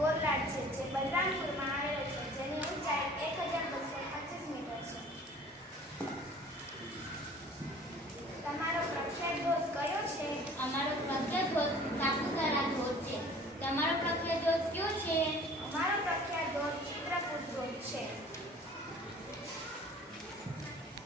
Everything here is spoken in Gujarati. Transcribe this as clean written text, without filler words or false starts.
ગોરલાડ છે, જે બલરામપુરમાં આવેલો છે, જેની ઊંચાઈ 1225 મીટર છે. તમારો પ્રખ્યાત ધોધ કયો છે? અમારો પ્રખ્યાત ધોધ સાપુતારા ધોધ છે. તમારો પ્રખ્યાત ધોધ